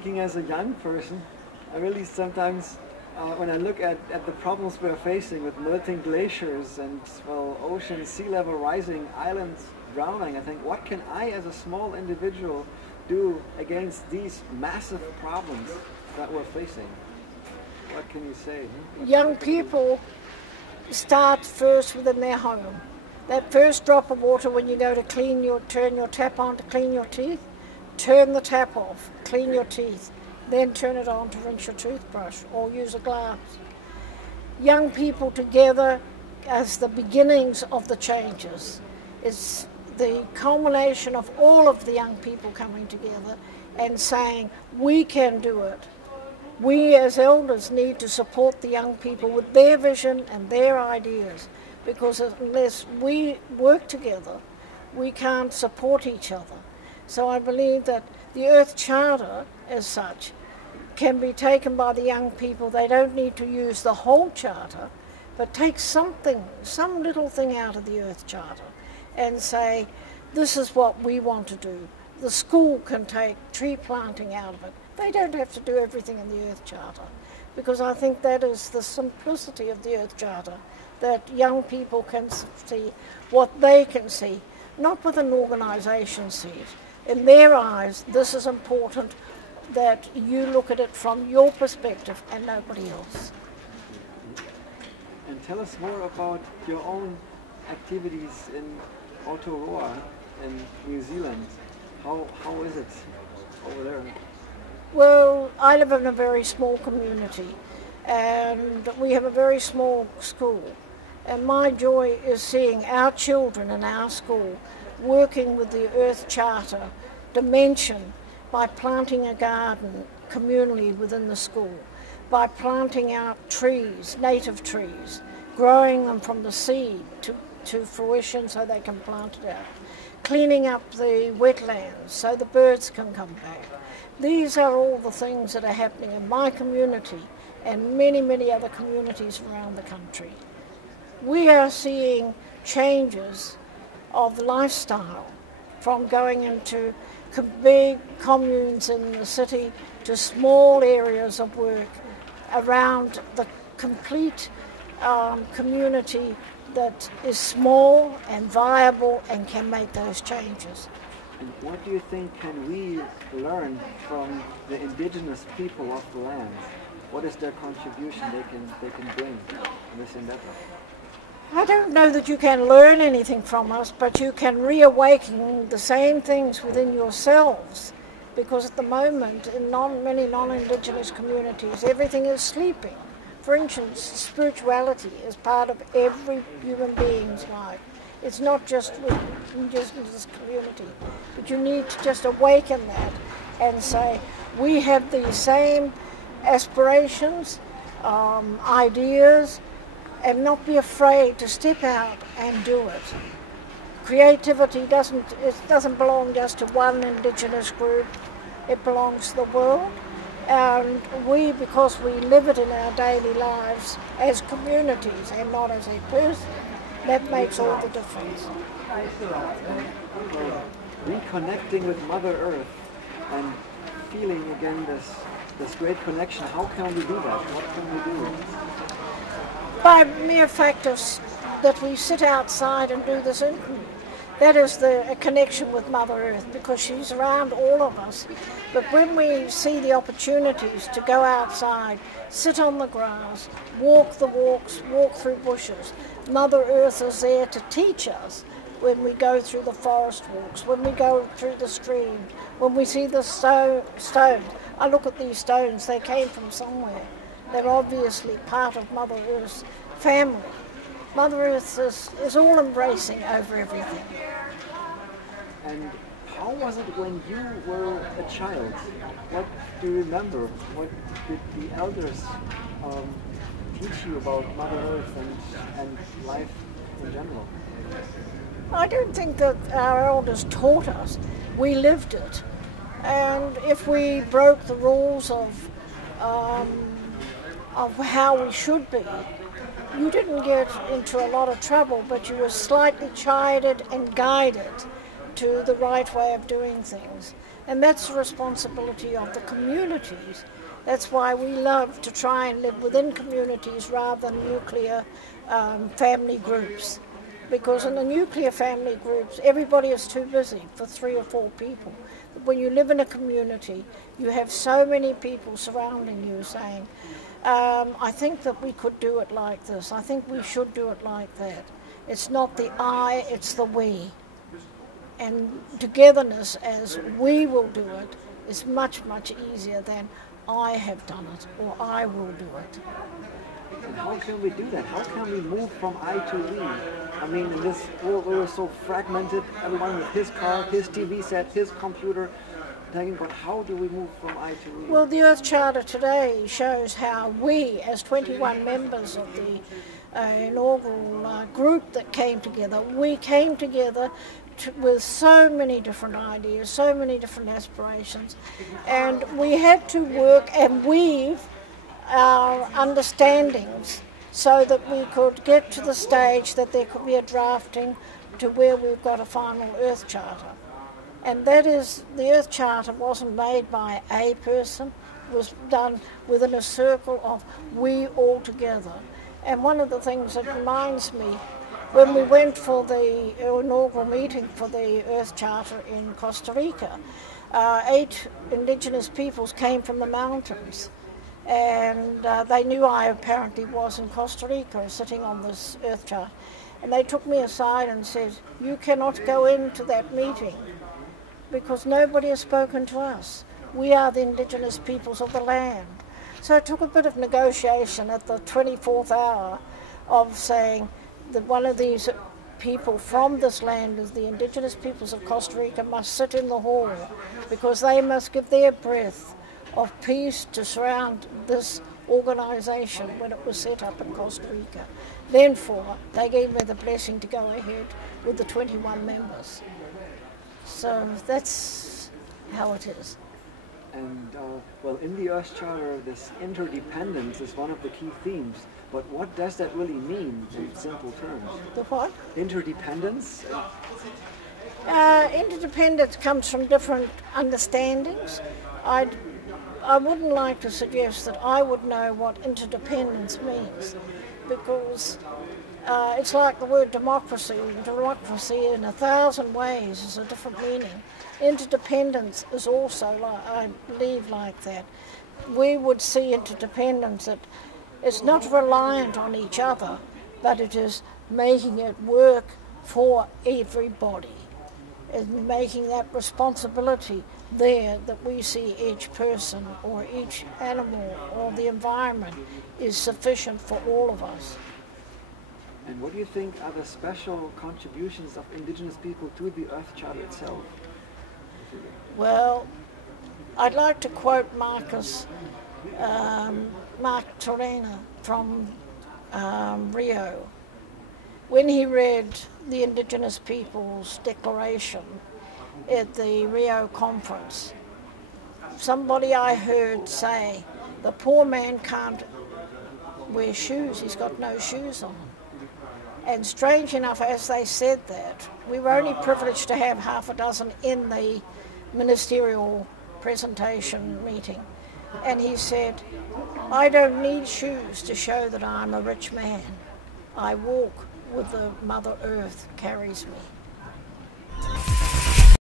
speaking as a young person, I really sometimes, when I look at the problems we're facing with melting glaciers and, well, ocean sea level rising, islands drowning, I think, what can I as a small individual do against these massive problems that we're facing? What can you say? Young people start first within their home. That first drop of water when you go to turn your tap on to clean your teeth, turn the tap off, clean your teeth, then turn it on to rinse your toothbrush or use a glass. Young people together as the beginnings of the changes. It's the culmination of all of the young people coming together and saying, we can do it. We as elders need to support the young people with their vision and their ideas, because unless we work together, we can't support each other. So I believe that the Earth Charter, as such, can be taken by the young people. They don't need to use the whole Charter, but take something, some little thing out of the Earth Charter and say, this is what we want to do. The school can take tree planting out of it. They don't have to do everything in the Earth Charter, because I think that is the simplicity of the Earth Charter, that young people can see what they can see, not what an organisation sees. In their eyes, this is important, that you look at it from your perspective and nobody else. And tell us more about your own activities in Aotearoa in New Zealand. How is it over there? Well, I live in a very small community and we have a very small school. And my joy is seeing our children in our school working with the Earth Charter dimension by planting a garden communally within the school, by planting out trees, native trees, growing them from the seed to fruition so they can plant it out, cleaning up the wetlands so the birds can come back. These are all the things that are happening in my community and many, many other communities around the country. We are seeing changes of lifestyle, from going into big communes in the city to small areas of work around the complete community that is small and viable and can make those changes. And what do you think can we learn from the indigenous people of the land? What is their contribution they can bring in this endeavor? I don't know that you can learn anything from us, but you can reawaken the same things within yourselves, because at the moment in many non-Indigenous communities everything is sleeping. For instance, spirituality is part of every human being's life. It's not just within this community, but you need to just awaken that and say, we have the same aspirations, ideas, and not be afraid to step out and do it. Creativity doesn't belong just to one Indigenous group, it belongs to the world. And we, because we live it in our daily lives as communities and not as a person, that makes all the difference. Reconnecting with Mother Earth and feeling again this great connection, how can we do that? What can we do? By mere fact of that we sit outside and do this inquiry. That is a connection with Mother Earth, because she's around all of us. But when we see the opportunities to go outside, sit on the grass, walk the walks, walk through bushes, Mother Earth is there to teach us when we go through the forest walks, when we go through the stream, when we see the stones. I look at these stones, they came from somewhere. They're obviously part of Mother Earth's family. Mother Earth is all embracing over everything. And how was it when you were a child? What do you remember? What did the elders teach you about Mother Earth and life in general? I don't think that our elders taught us. We lived it. And if we broke the rules of how we should be, you didn't get into a lot of trouble, but you were slightly chided and guided, to the right way of doing things. And that's the responsibility of the communities. That's why we love to try and live within communities rather than nuclear family groups. Because in the nuclear family groups, everybody is too busy for 3 or 4 people. But when you live in a community, you have so many people surrounding you saying, I think that we could do it like this. I think we should do it like that. It's not the I, it's the we. And togetherness as we will do it is much, much easier than I have done it or I will do it. And how can we do that? How can we move from I to we? I mean, in this world where we're so fragmented, everyone with his car, his TV set, his computer, but how do we move from I to we? Well, the Earth Charter today shows how we, as 21 members of the inaugural group that came together, we came together with so many different ideas, so many different aspirations, and we had to work and weave our understandings so that we could get to the stage that there could be a drafting to where we've got a final Earth Charter. And that is, the Earth Charter wasn't made by a person, it was done within a circle of we all together. And one of the things that reminds me, when we went for the inaugural meeting for the Earth Charter in Costa Rica, 8 indigenous peoples came from the mountains. And they knew I apparently was in Costa Rica sitting on this Earth Charter. And they took me aside and said, you cannot go into that meeting because nobody has spoken to us. We are the indigenous peoples of the land. So it took a bit of negotiation at the 24th hour of saying that one of these people from this land, is the indigenous peoples of Costa Rica, must sit in the hall because they must give their breath of peace to surround this organisation when it was set up in Costa Rica. Then they gave me the blessing to go ahead with the 21 members. So that's how it is. And well, in the Earth Charter, this interdependence is one of the key themes. But what does that really mean in simple terms? The what? Interdependence? Interdependence comes from different understandings. I wouldn't like to suggest that I would know what interdependence means, because it's like the word democracy. Democracy in 1,000 ways is a different meaning. Interdependence is also, I believe, like that. We would see interdependence that it's not reliant on each other, but it is making it work for everybody, and making that responsibility there that we see each person or each animal or the environment is sufficient for all of us. And what do you think are the special contributions of indigenous people to the Earth Charter itself? Well, I'd like to quote Mark Torena from Rio. When he read the Indigenous Peoples Declaration at the Rio conference, somebody I heard say, the poor man can't wear shoes, he's got no shoes on. And strange enough, as they said that, we were only privileged to have half a dozen in the ministerial presentation meeting. And he said, I don't need shoes to show that I'm a rich man. I walk with the Mother Earth carries me.